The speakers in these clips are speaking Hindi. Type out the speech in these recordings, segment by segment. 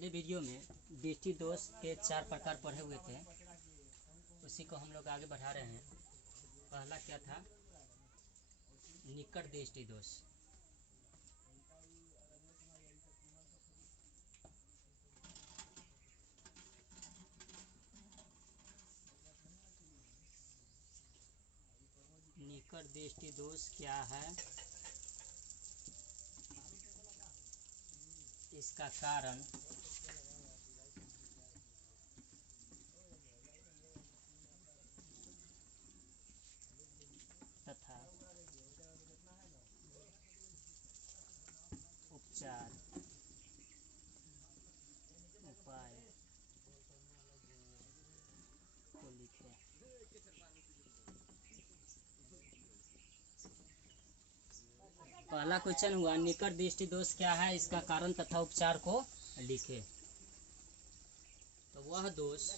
पिछले वीडियो में दृष्टि दोष के 4 प्रकार पढ़े हुए थे, उसी को हम लोग आगे बढ़ा रहे हैं। पहला क्या था? निकट दृष्टि दोष। निकट दृष्टि दोष क्या है, इसका कारण तथा उपचार उपाय को लिखें। पहला क्वेश्चन हुआ निकट दृष्टि दोष क्या है, इसका कारण तथा उपचार को लिखे। तो वह दोष,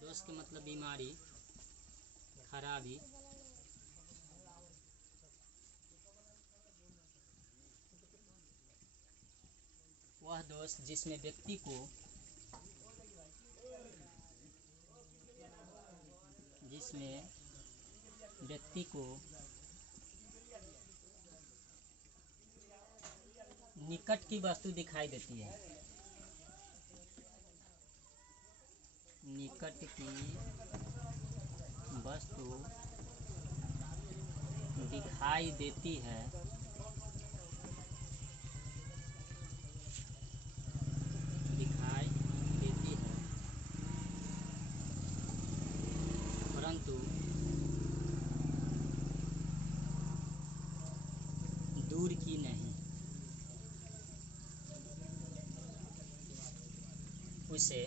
दोष के मतलब बीमारी, खराबी, वह दोष जिसमें व्यक्ति को निकट की वस्तु दिखाई देती है, निकट की वस्तु दिखाई देती है, परंतु दूर की नहीं, उसे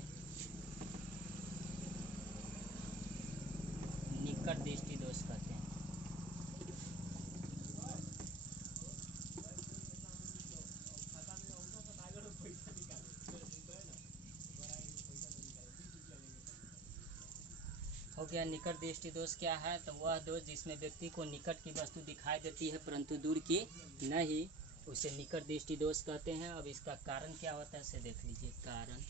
निकट दृष्टि दोष कहते हैं। हो गया निकट दृष्टि दोष क्या है? तो वह दोष जिसमें व्यक्ति को निकट की वस्तु दिखाई देती है परंतु दूर की नहीं, उसे निकट दृष्टि दोष कहते हैं। अब इसका कारण क्या होता है, इसे देख लीजिए। कारण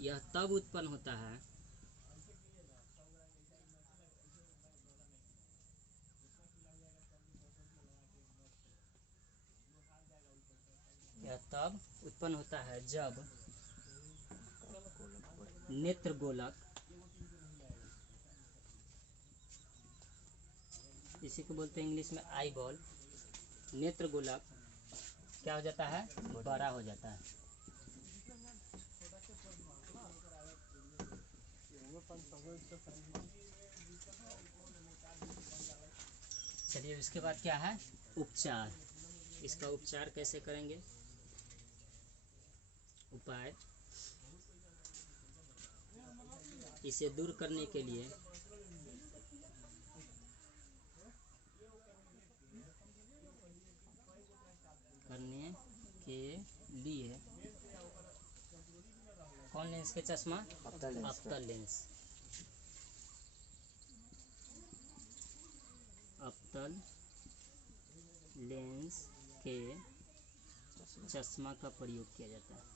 यह तब उत्पन्न होता है जब नेत्र गोलक, इसी को बोलते हैं इंग्लिश में आई बॉल, नेत्र गोलक क्या हो जाता है? बड़ा हो जाता है। चलिए इसके बाद क्या है? उपचार। इसका उपचार कैसे करेंगे? उपाय, इसे दूर करने के लिए कौन लेंस के चश्मा? अप्तल लेंस। अप्तल लेंस के चश्मा का प्रयोग किया जाता है।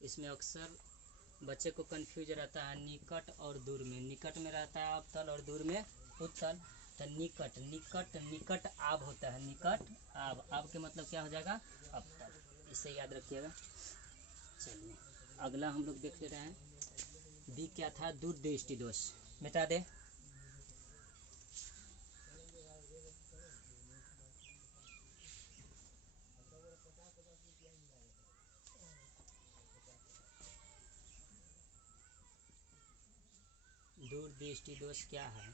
इसमें अक्सर बच्चे को कंफ्यूज रहता है निकट और दूर में। निकट में रहता है अवतल और दूर में उत्तल। तो निकट निकट निकट आब होता है, निकट आब, आब के मतलब क्या हो जाएगा? अवतल। इसे याद रखिएगा। चलिए अगला हम लोग देख ले रहे हैं। बी क्या था? दूर दृष्टि दोष। मिटा दे। दूर दृष्टि दोष क्या है?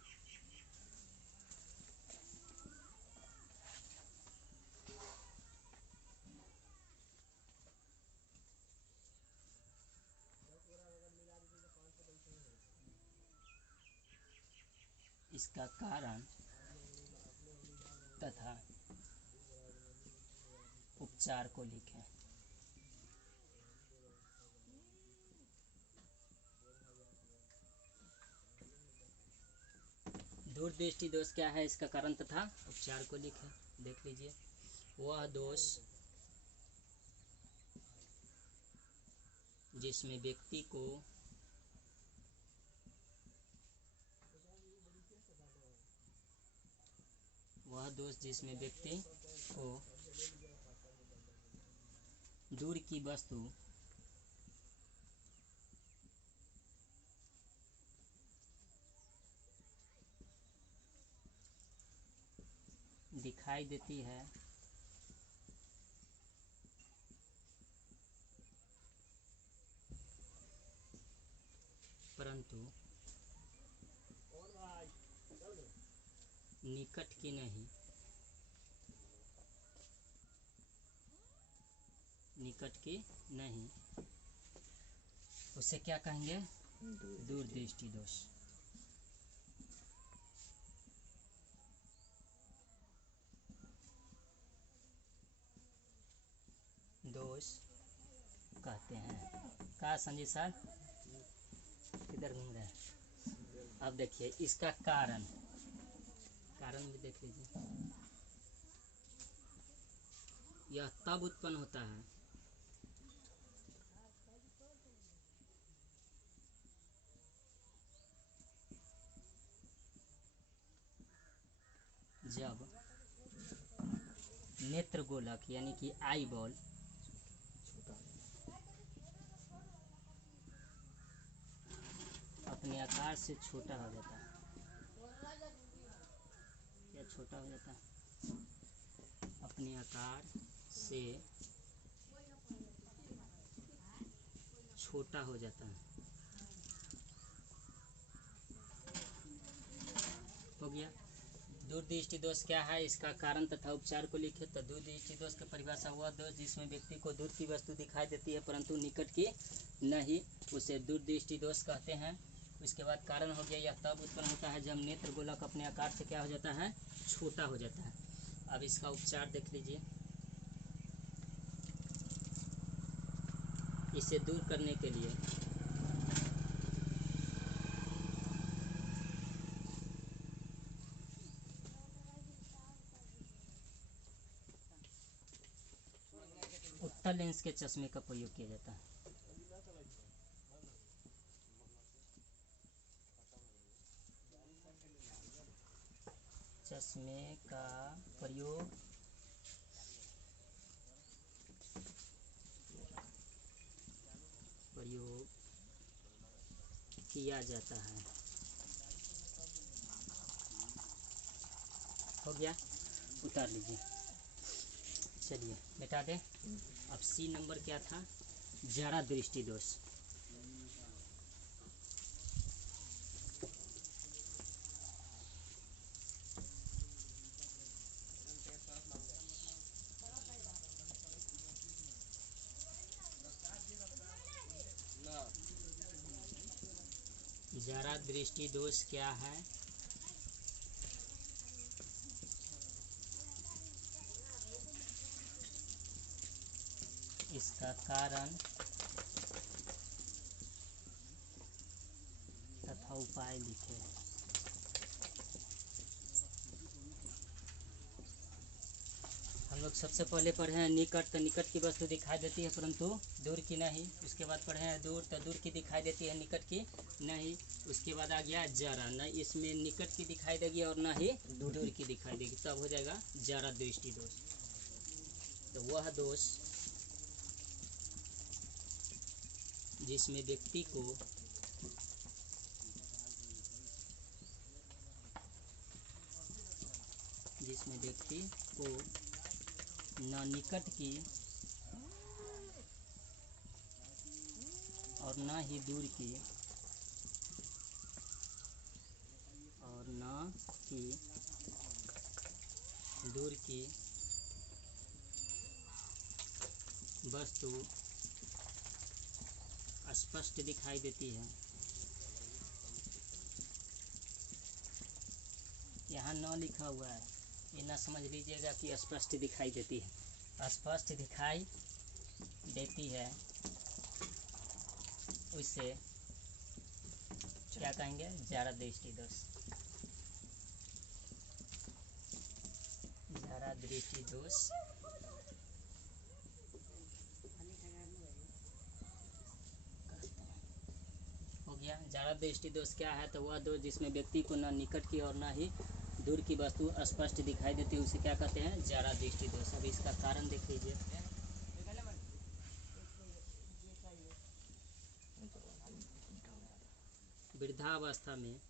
इसका कारण तथा उपचार को लिखें। दूरदृष्टि दोष क्या है, इसका कारण तथा उपचार को लिखें। देख लीजिए, वह दोष जिसमें व्यक्ति को दूर की वस्तु दिखाई देती है परंतु निकट की नहीं, उसे क्या कहेंगे, दूरदृष्टि दोष। कहते हैं। कहा संजय सर, किधर घूम रहे हैं? अब देखिए इसका कारण भी देख लीजिए। यह तब उत्पन्न होता है जब नेत्र गोलक यानी कि आई बॉल अपने आकार से छोटा हो जाता है। क्या छोटा हो जाता है? अपने आकार से छोटा हो जाता है। हो गया। दूरदृष्टि दोष क्या है, इसका कारण तथा उपचार को लिखे। तो दूरदृष्टि दोष की परिभाषा, वह दोष जिसमें व्यक्ति को दूर की वस्तु दिखाई देती है परंतु निकट की नहीं, उसे दूरदृष्टि दोष कहते हैं। उसके बाद कारण हो गया, यह तब उत्पन्न होता है जब नेत्र गोलक अपने आकार से क्या हो जाता है, छोटा हो जाता है। अब इसका उपचार देख लीजिए। इसे दूर करने के लिए उत्तल लेंस के चश्मे का प्रयोग किया जाता है। चश्मे का प्रयोग किया जाता है। हो गया, उतार लीजिए। चलिए मिटा दें। अब सी नंबर क्या था, जरा दृष्टि दोष। जरा दृष्टि दोष क्या है, इसका कारण तथा उपाय लिखे। हम लोग सबसे पहले पढ़े हैं निकट, तो निकट की वस्तु दिखाई देती है परंतु दूर की नहीं। उसके बाद पढ़े हैं दूर, तो दूर की दिखाई देती है निकट की नहीं। उसके बाद आ गया जरा, न इसमें निकट की दिखाई देगी और न ही दूर की दिखाई देगी, तब हो जाएगा जरा दृष्टि दोष। तो वह दोष जिसमें व्यक्ति को न निकट की और न ही दूर की वस्तु स्पष्ट दिखाई देती है। यहाँ न लिखा हुआ है, ये ना समझ लीजिएगा कि स्पष्ट दिखाई देती है। स्पष्ट दिखाई देती है उसे क्या कहेंगे? जारा दृष्टि दोष। जारा दृष्टि दोष हो गया। जारा दृष्टि दोष क्या है? तो वह दोष जिसमें व्यक्ति को न निकट की और न ही दूर की वस्तु स्पष्ट दिखाई देती है उसे क्या कहते हैं? जारा दृष्टि दोष। अब इसका कारण देख लीजिए। वृद्धावस्था में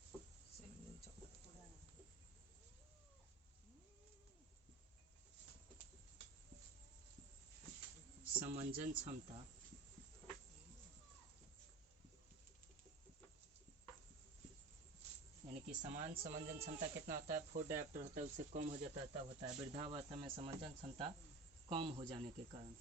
समंजन क्षमता यानी कि समान समंजन क्षमता कितना होता है? 4 डायोप्टर होता है, उससे कम हो जाता है तब होता है। वृद्धावस्था में समंजन क्षमता कम हो जाने के कारण।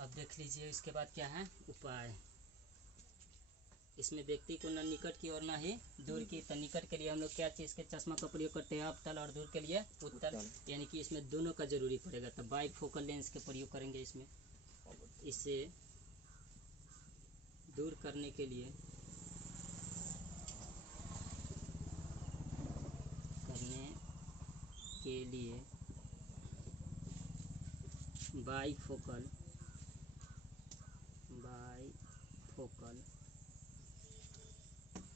अब देख लीजिए इसके बाद क्या है? उपाय। इसमें व्यक्ति को न निकट की और न ही दूर की। तो निकट के लिए हम लोग क्या चीज़ के चश्मा का प्रयोग करते हैं? अवतल। और दूर के लिए उत्तल। यानी कि इसमें दोनों का जरूरी पड़ेगा। तो बाइफोकल लेंस के प्रयोग करेंगे इसमें। इसे दूर करने के लिए बाइफोकल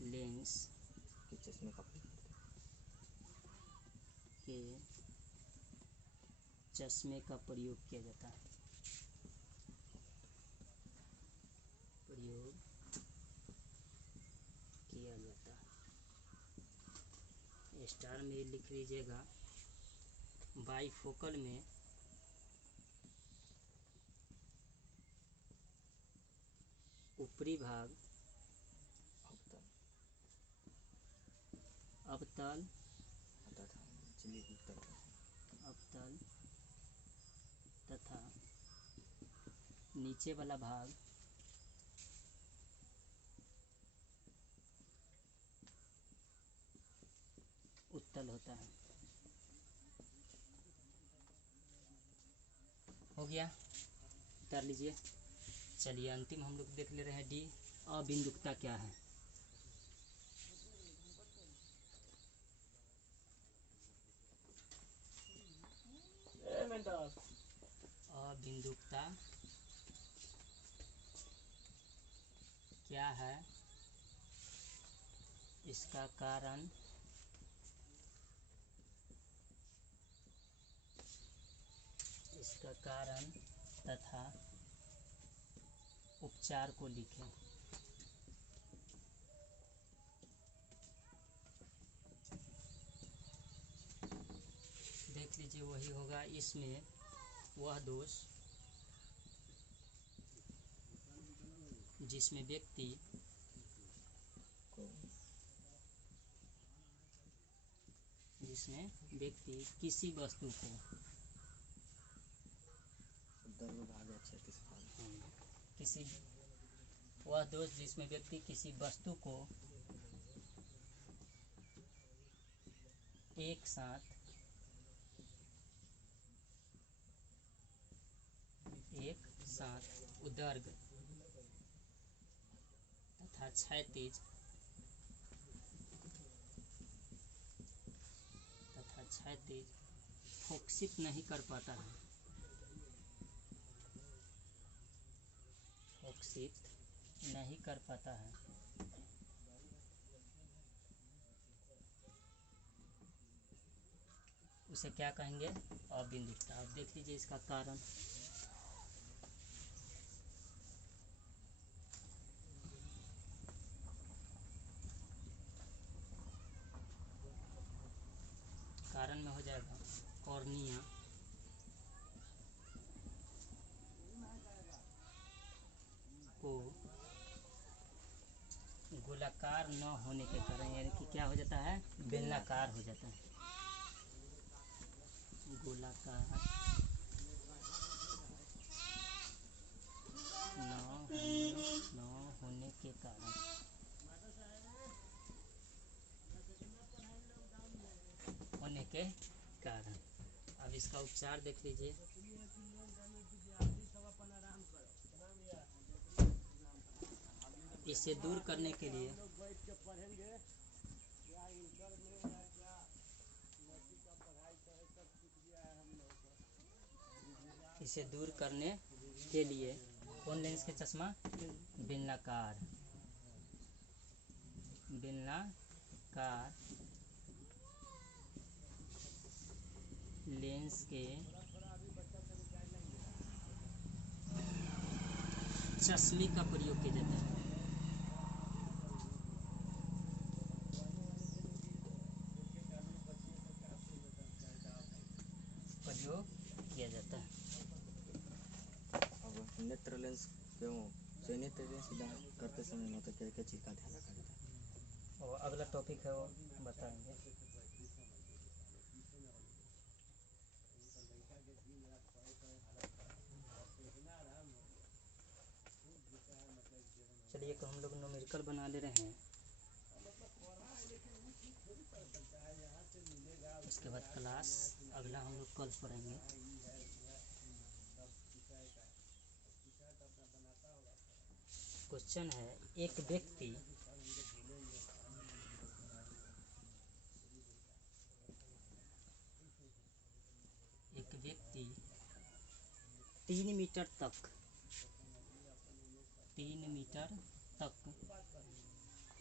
लेंस के चश्मे का प्रयोग किया जाता है। स्टार में लिख लीजिएगा। बाइफोकल में ऊपरी भाग अवतल तथा नीचे वाला भाग उत्तल होता है। हो गया, कर लीजिए। चलिए अंतिम हम लोग देख ले रहे हैं डी, अबिंदुकता क्या है। अबिंदुकता क्या है, इसका कारण तथा उपचार को लिखें। देख लीजिए वही होगा। इसमें वह दोष जिसमें व्यक्ति किसी वस्तु को वह दोष जिसमें व्यक्ति किसी वस्तु को एक साथ उदर्ग तथा क्षैतिज फोकसित नहीं कर पाता है, उसे क्या कहेंगे? अबिंदुकता। अब देख लीजिए इसका कारण। कारण में हो जाएगा कॉर्निया को गोलाकार न होने के कारण, यानी कि क्या हो जाता है? बेलनाकार हो जाता है। गोलाकार न होने के कारण इसका उपचार देख लीजिए। इसे दूर करने के लिए कौन लेंस के चश्मा, बेलनाकार लेंस के चश्मे का प्रयोग किया जाता है। अब नेत्र लेंस क्यों चयनित लेंस करते समय मतलब क्या क्या चीज़ का ध्यान रखा जाता है? और अगला टॉपिक है वो बताएंगे। चलिए तो हम लोग न्यूमेरिकल बना ले रहे हैं, उसके बाद क्लास अगला हम लोग कल पढ़ेंगे। क्वेश्चन है, एक व्यक्ति तीन मीटर तक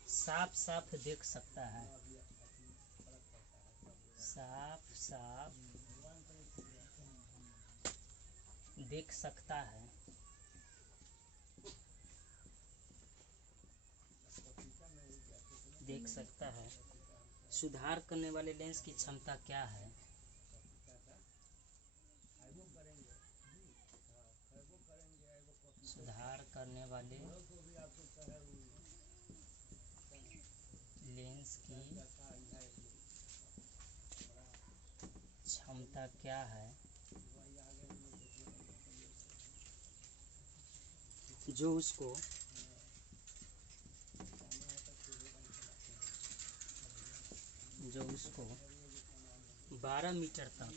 साफ देख सकता है। देख सकता है। सुधार करने वाले लेंस की क्षमता क्या है? सुधार करने वाले लेंस की क्षमता क्या है, जो उसको 12 मीटर तक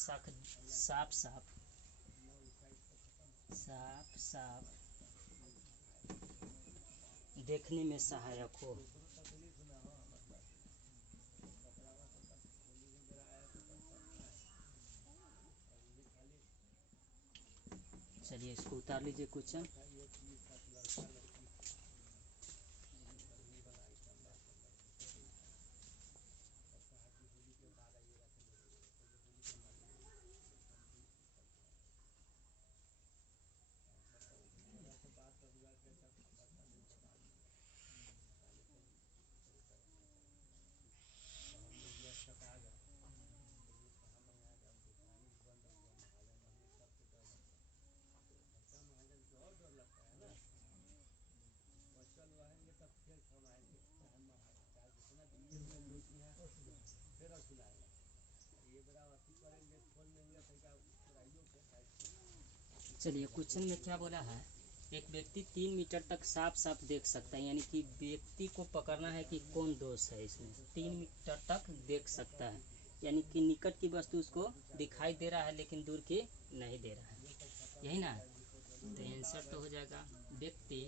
साफ देखने में सहायक हो। चलिए इसको उतार लीजिए क्वेश्चन। चलिए क्वेश्चन में क्या बोला है, एक व्यक्ति 3 मीटर तक साफ देख सकता है, यानी कि व्यक्ति को पकड़ना है कि कौन दोष है इसमें। 3 मीटर तक देख सकता है, यानी कि निकट की वस्तु उसको दिखाई दे रहा है लेकिन दूर की नहीं दे रहा है, यही ना। तो आंसर तो हो जाएगा व्यक्ति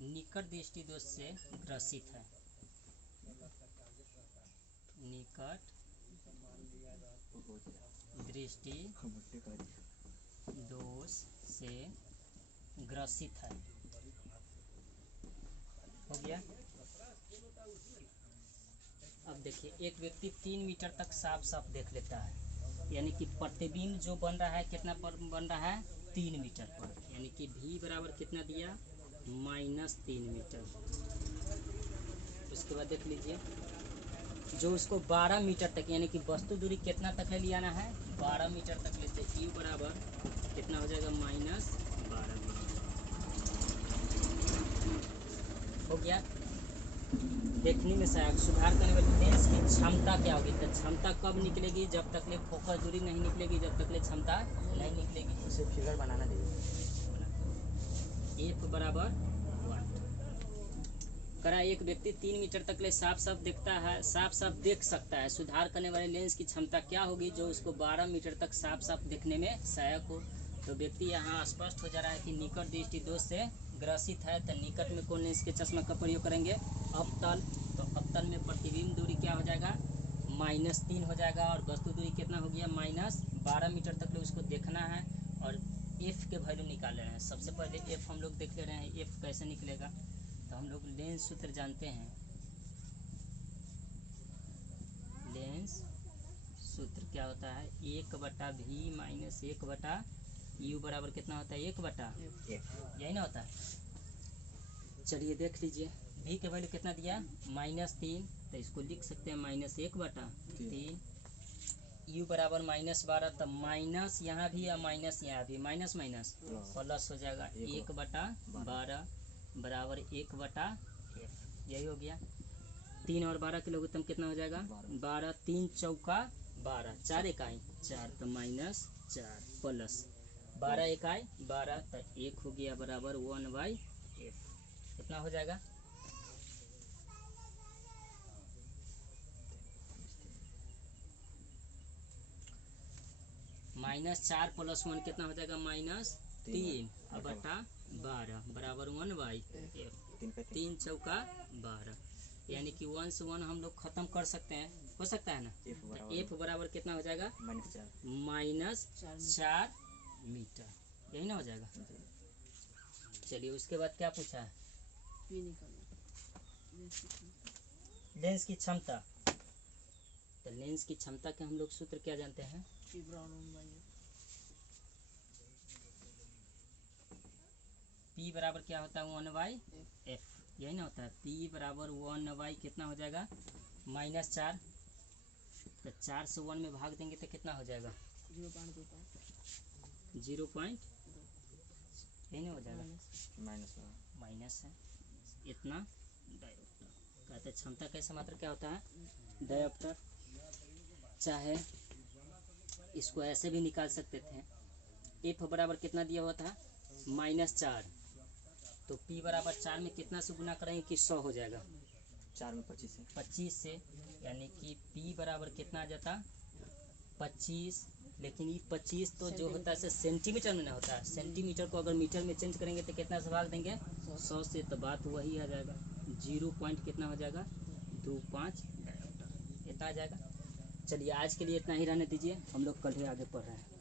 निकट दृष्टि दोष से ग्रसित है। निकट दृष्टि दोष से ग्रसित है। हो गया। अब देखिए, एक व्यक्ति 3 मीटर तक साफ देख लेता है, यानी कि प्रतिबिंब जो बन रहा है कितना पर बन रहा है, 3 मीटर पर, यानी कि v बराबर कितना दिया, -3 मीटर। उसके बाद देख लीजिए, जो उसको 12 मीटर तक, यानी कि वस्तु दूरी कितना तक है लियाना है, 12 मीटर तक लेते, u बराबर कितना हो जाएगा, -12 मीटर। हो गया। देखने में सहायक, सुधार करने वाली लेंस की क्षमता क्या होगी? तो क्षमता कब निकलेगी? जब तक ले फोकस दूरी नहीं निकलेगी, जब तक ले क्षमता नहीं निकलेगी। उसे फिगर बनाना चाहिए। एफ बराबर 1 करा। एक व्यक्ति 3 मीटर तक ले साफ साफ देखता है, साफ साफ देख सकता है। सुधार करने वाले लेंस की क्षमता क्या होगी जो उसको 12 मीटर तक साफ साफ देखने में सहायक हो? तो व्यक्ति यहाँ स्पष्ट हो जा रहा है कि निकट दृष्टि दोष से ग्रसित है। तो निकट में कौन लेंस के चश्मा का प्रयोग करेंगे? अवतल। तो अवतल में प्रतिबिंब दूरी क्या हो जाएगा? -3 हो जाएगा। और वस्तु दूरी कितना हो गया? -12 मीटर तक ले उसको देखना है। और एफ के वैल्यू निकाल रहे हैं। सबसे पहले एफ हम लोग देख ले रहे हैं, एफ कैसे निकलेगा। तो हम लोग लेंस सूत्र जानते हैं। लेंस सूत्र क्या होता है? 1/v माइनस 1/u बराबर कितना होता है? 1/f, यही ना होता है। चलिए देख लीजिए, v के वैल्यू कितना दिया? -3। तो इसको लिख सकते हैं -1/3। u बराबर -12। तो माइनस यहाँ भी या माइनस यहाँ भी, माइनस माइनस प्लस हो जाएगा। 1/12 बराबर 1/f, यही हो गया। 3 और 12 के लघुत्तम कितना हो जाएगा? 12। 3 चौका 12, 4 इकाई 4, तो -4 प्लस 12 इकाई 12, तो 1 हो गया बराबर 1/f। कितना हो जाएगा? -4 + 1 कितना हो जाएगा? -3 बटा 12 बराबर 1/f। 3 चौका 12, यानी कि 1 से 1 हम लोग खत्म कर सकते हैं, हो सकता है ना। तो एफ बराबर कितना हो जाएगा? -4 मीटर, यही ना हो जाएगा। चलिए उसके बाद क्या पूछा है? लेंस की क्षमता। तो लेंस की क्षमता के हम लोग सूत्र क्या जानते हैं? P बराबर क्या होता है? 1/f, यही ना होता है। P बराबर 1/, कितना हो जाएगा? -4। तो 4 से 1 में भाग देंगे तो कितना हो जाएगा? 0.2, यही ना हो जाएगा। माइनस है इतना डायोप्टर। कहते क्षमता कैसे मात्रा क्या होता है? डायोप्टर। चाहे इसको ऐसे भी निकाल सकते थे। एफ बराबर कितना दिया हुआ था? -4। तो P बराबर 4 में कितना से गुना करेंगे कि 100 हो जाएगा? 4 में 25 से, यानी कि P बराबर कितना आ जाता? 25। लेकिन ये 25 तो जो होता है सेंटीमीटर में ना होता है। सेंटीमीटर को अगर मीटर में चेंज करेंगे तो कितना से भाग देंगे? 100 से। तो बात वही आ जाएगा। 0 पॉइंट कितना हो जाएगा? 25 डायोप्टर, इतना आ जाएगा। चलिए आज के लिए इतना ही रहने दीजिए, हम लोग कल ही आगे पढ़ रहे हैं।